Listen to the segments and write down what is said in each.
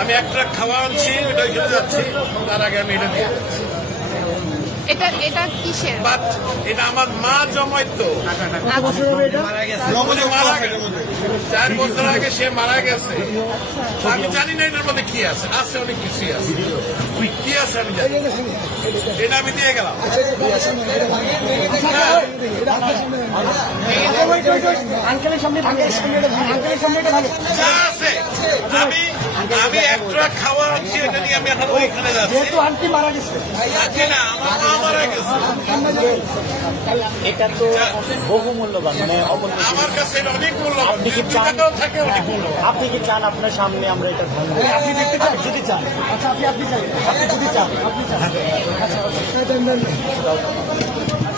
আমি এক ট্রাক খাওয়া আনছি এটা ওইখানে যাচ্ছি তার আগে আমি এটা দিয়ে। এটা এটা কিসের? এটা আমার মা জমাইতো। উনি মারা গেছে। চার বছর আগে সে মারা গেছে। আমি জানি না এটার মধ্যে কি আছে। আছে অনেক কিছুই আছে। কি আছে আমি জানি এটা আমি দিয়ে গেলাম। আঙ্কেলের সামনে ভাঙে আঙ্কেলের সামনে এটা ভাঙে যা আছে। আমি আমি এক ট্রাক খাওয়া আনছি এটা নিয়ে আমি এখন ওইখানে যাচ্ছি। যেহেতু আন্টি মারা গেছে। না আমার এটা তো বহুমূল্যবান মানে অমূল্য আমার কাছে অনেক মূল্যবান। আপনি কি চান? মূল্যবান। আপনি কি চান? আপনার সামনে আমরা এটা ভাঙবো আপনি দেখতে চান? যদি চান। আচ্ছা আপনি আপনি চান আপনি যদি চান আপনি চান। আচ্ছা আচ্ছা।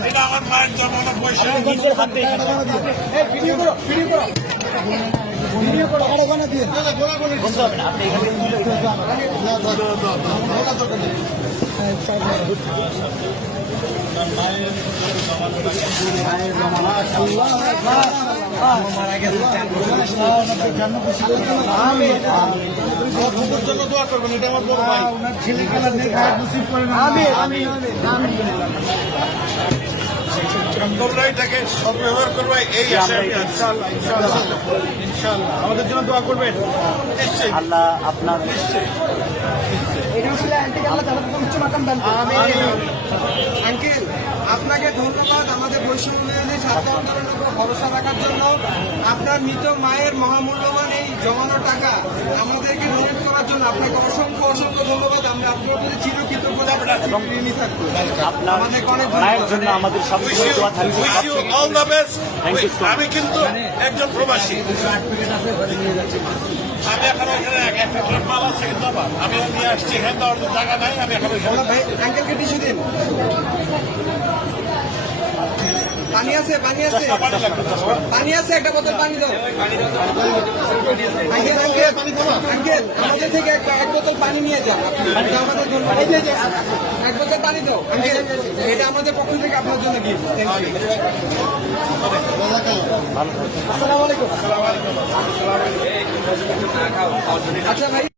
এটা আমার মায়ের জন্মানো পয়সা ভিডিও করো ভিডিও করো ভিডিও করো আরে গোনা দিয়ে বলতে হবে না আপনি এখানে তোমরা এটাকে সদ্ব্যবহার করবে এই আশা আমি আছি। আমাদের জন্য দোয়া করবেন। নিশ্চয়ই। আল্লাহ আপনার এটা আসলে আন্টি আল্লাহ তাআলা তাকে উচ্চ মাকাম দান আঙ্কেল আপনাকে ধন্যবাদ আমাদের বৈষম্য ছাত্র আন্দোলনের উপর ভরসা রাখার জন্য। আপনার মৃত মায়ের মহামূল্যবান এই জমানো টাকা আমাদেরকে ডোনেট করার জন্য আপনাকে অসংখ্য অসংখ্য ধন্যবাদ। আমরা আপনার প্রতি থাকব আপনার মায়ের জন্য আমাদের সবসময় দোয়া থাকবে. আমি কিন্তু একজন প্রবাসী। আমি এখন ওইখানে এক- একটা মাল আছে কিন্তু আমার আমি নিয়ে আসছি। এখানে জায়গা নাই আমি এখন ওইখানে ভাই আঙ্কেলকে টিস্যু দিন। পানি আছে পানি আছে। পানি আছে, একটা বোতল পানি দাও। আঙ্কেল আঙ্কেল আঙ্কেল, আমাদের থেকে এক বোতল পানি নিয়ে যাও। আমাদের জন্য এক বোতল পানি দাও। আঙ্কেল, এটা আমাদের পক্ষ থেকে আপনার জন্য গিফট আচ্ছা ভাই